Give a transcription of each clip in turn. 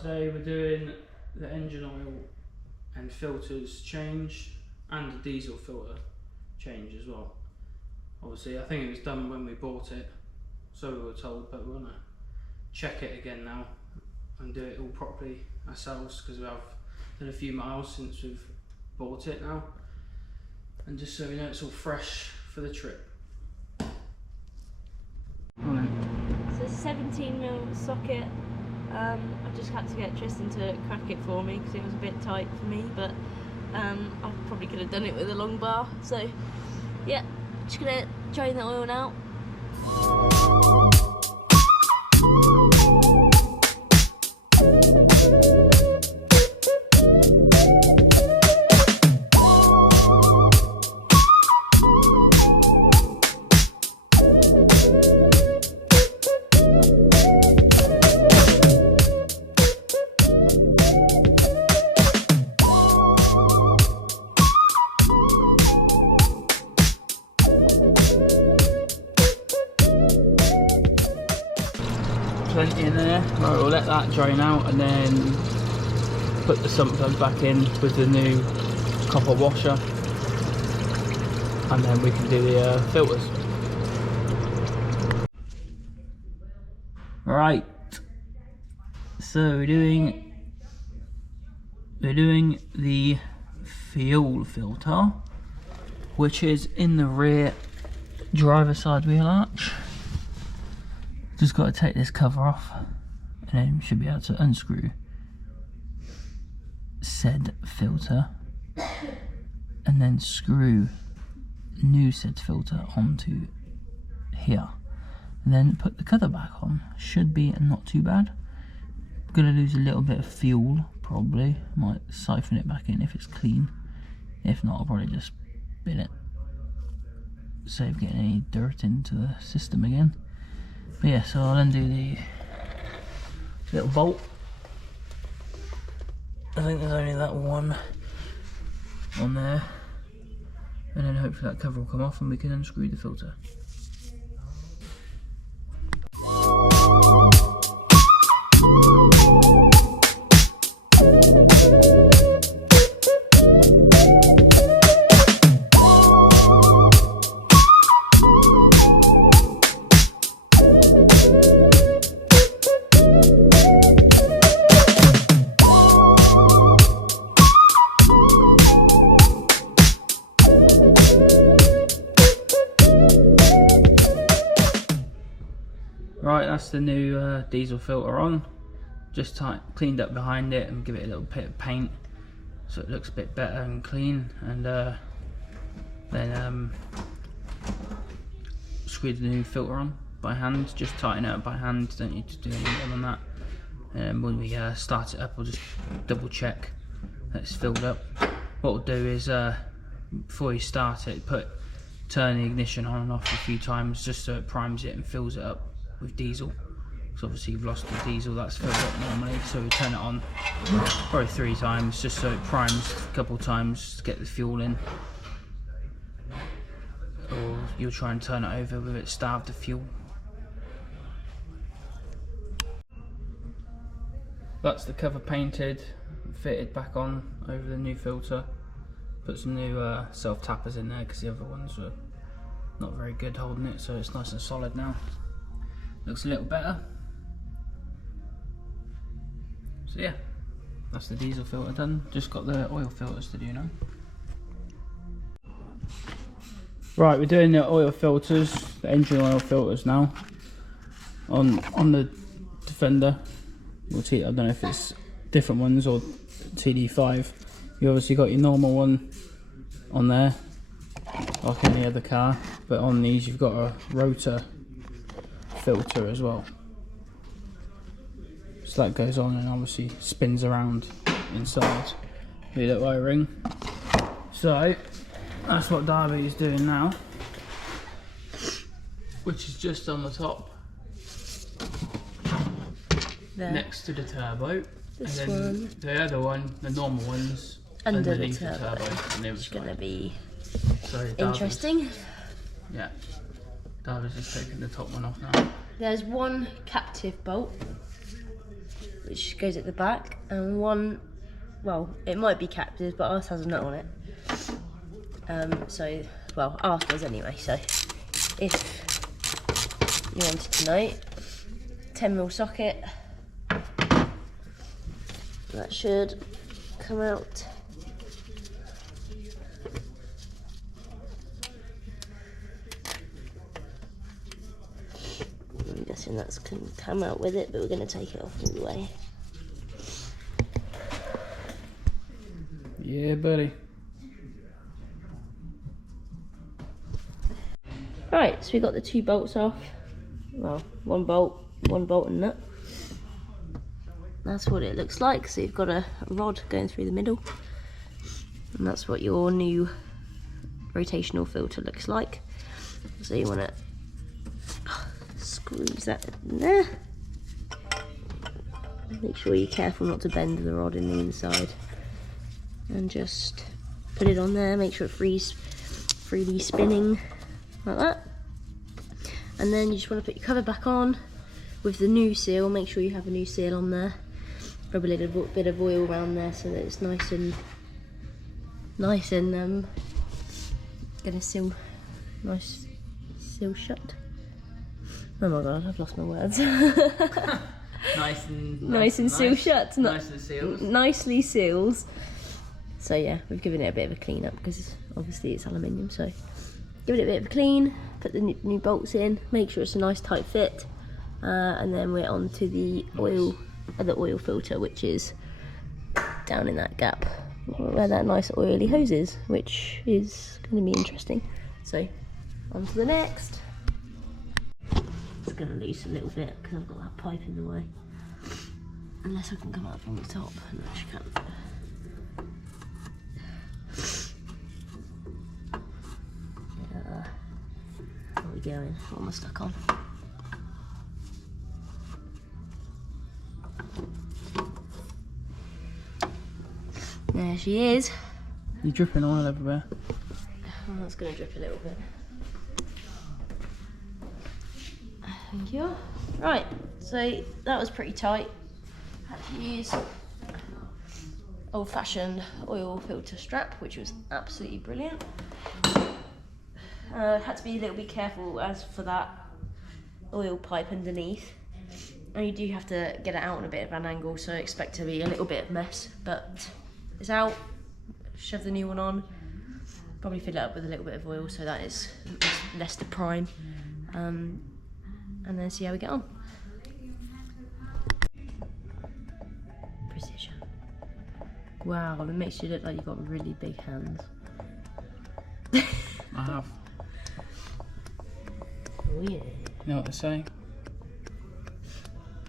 today we're doing the engine oil and filters change and the diesel filter change as well. Obviously I think it was done when we bought it, so we were told, but we're going to check it again now and do it all properly ourselves because we have done a few miles since we've bought it now, and just so we know it's all fresh for the trip. So 17mm socket. I just had to get Tristan to crack it for me because it was a bit tight for me, but I probably could have done it with a long bar. So yeah, just gonna drain the oil now. Plenty in there. Right, we'll let that drain out and then put the sump plug back in with the new copper washer, and then we can do the filters. Right, so we're doing the fuel filter, which is in the rear driver side wheel arch. Just got to take this cover off and then you should be able to unscrew said filter and then screw new said filter onto here and then put the cover back on. Should be not too bad. I'm gonna lose a little bit of fuel probably, might siphon it back in if it's clean. If not, I'll probably just bin it, save getting any dirt into the system again. But yeah, so I'll undo the little bolt. I think there's only that one on there, and then hopefully that cover will come off and we can unscrew the filter. Right, that's the new diesel filter on. Just cleaned up behind it and give it a little bit of paint so it looks a bit better and clean, and then screw the new filter on by hand. Just tighten it up by hand, don't need to do anything on that. And when we start it up, we'll just double check that it's filled up. What we'll do is before you start it, turn the ignition on and off a few times just so it primes it and fills it up with diesel. So obviously you've lost the diesel that's filled up normally, so we turn it on probably 3 times just so it primes a couple of times to get the fuel in, or you'll try and turn it over with it starved of fuel. That's the cover painted, fitted back on over the new filter. Put some new self tappers in there because the other ones were not very good holding it, so it's nice and solid now. Looks a little better. So yeah, that's the diesel filter done. Just got the oil filters to do now. Right, we're doing the oil filters, the engine oil filters now on the Defender. We'll see, I don't know if it's different ones or TD5. You obviously got your normal one on there, like in the other car, but on these you've got a rotor filter as well. So that goes on and obviously spins around inside the little O-ring. So that's what Darby is doing now, which is just on the top there, next to the turbo. This and then one, the other one, the normal ones, under the underneath turbo. And It's going to be so interesting. Yeah, Darby's just taking the top one off now. There's one captive bolt which goes at the back, and one, well, it might be captive, but ours has a nut on it. So, well, ours does anyway, so if you wanted to know, 10mm socket, that should come out. I'm guessing that's going to come out with it, but we're going to take it off all the way. Yeah, buddy. Right, so we got the 2 bolts off. Well, one bolt and nut. That's what it looks like. So you've got a rod going through the middle, and that's what your new rotational filter looks like. So you want to squeeze that in there. Make sure you're careful not to bend the rod in the inside, and just put it on there. Make sure it freely spinning like that. And then you just want to put your cover back on with the new seal. Make sure you have a new seal on there. Rub a little bit of oil around there so that it's nice and gonna seal shut. Oh my god, I've lost my words. Nice and seal shut. Nice and seals. Nicely seals. So yeah, we've given it a bit of a clean up because obviously it's aluminium. So give it a bit of a clean. Put the new bolts in. Make sure it's a nice tight fit. And then we're on to the oil filter, which is down in that gap where that nice oily hose is, which is going to be interesting. So on to the next. It's going to loose a little bit because I've got that pipe in the way. Unless I can come out from the top. No, she can't. Where are we going? What am I stuck on? There she is. You're dripping oil everywhere. Oh, that's going to drip a little bit. Thank you. Right, so that was pretty tight. Had to use old-fashioned oil filter strap, which was absolutely brilliant. Had to be a little bit careful as for that oil pipe underneath. And you do have to get it out on a bit of an angle, so expect to be a little bit of mess, but it's out. Shove the new one on. Probably fill it up with a little bit of oil so that it's less to prime. And then see how we get on. Precision. Wow, it makes you look like you've got really big hands. I have. Oh yeah. You know what they say?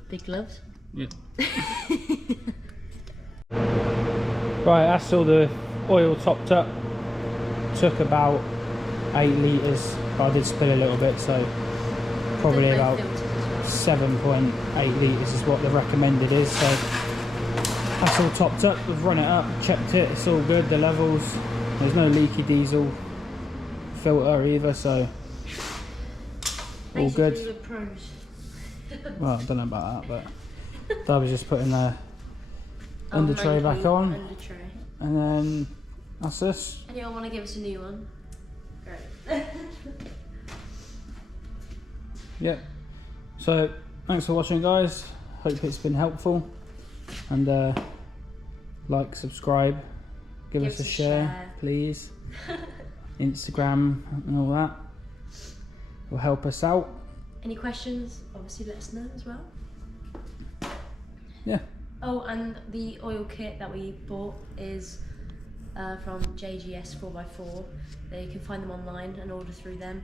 Big gloves? Yeah. Right, that's all the oil topped up. Took about 8 litres, but I did spill a little bit, so probably about 7.8 litres is what the recommended is. So that's all topped up. We've run it up, checked it, it's all good, the levels. There's no leaky diesel filter either, so all good. Well, I don't know about that, but Dad was just putting the under tray back on, and then that's us. Anyone want to give us a new one? Great. Yeah. So thanks for watching, guys. Hope it's been helpful, and like, subscribe, give us a share, please. Instagram and all that will help us out. Any questions? Obviously, let us know as well. Yeah. Oh, and the oil kit that we bought is from JGS 4x4. You can find them online and order through them.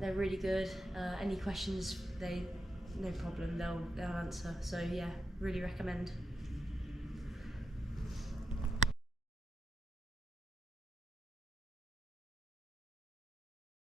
They're really good. Any questions, no problem, they'll answer. So yeah, really recommend.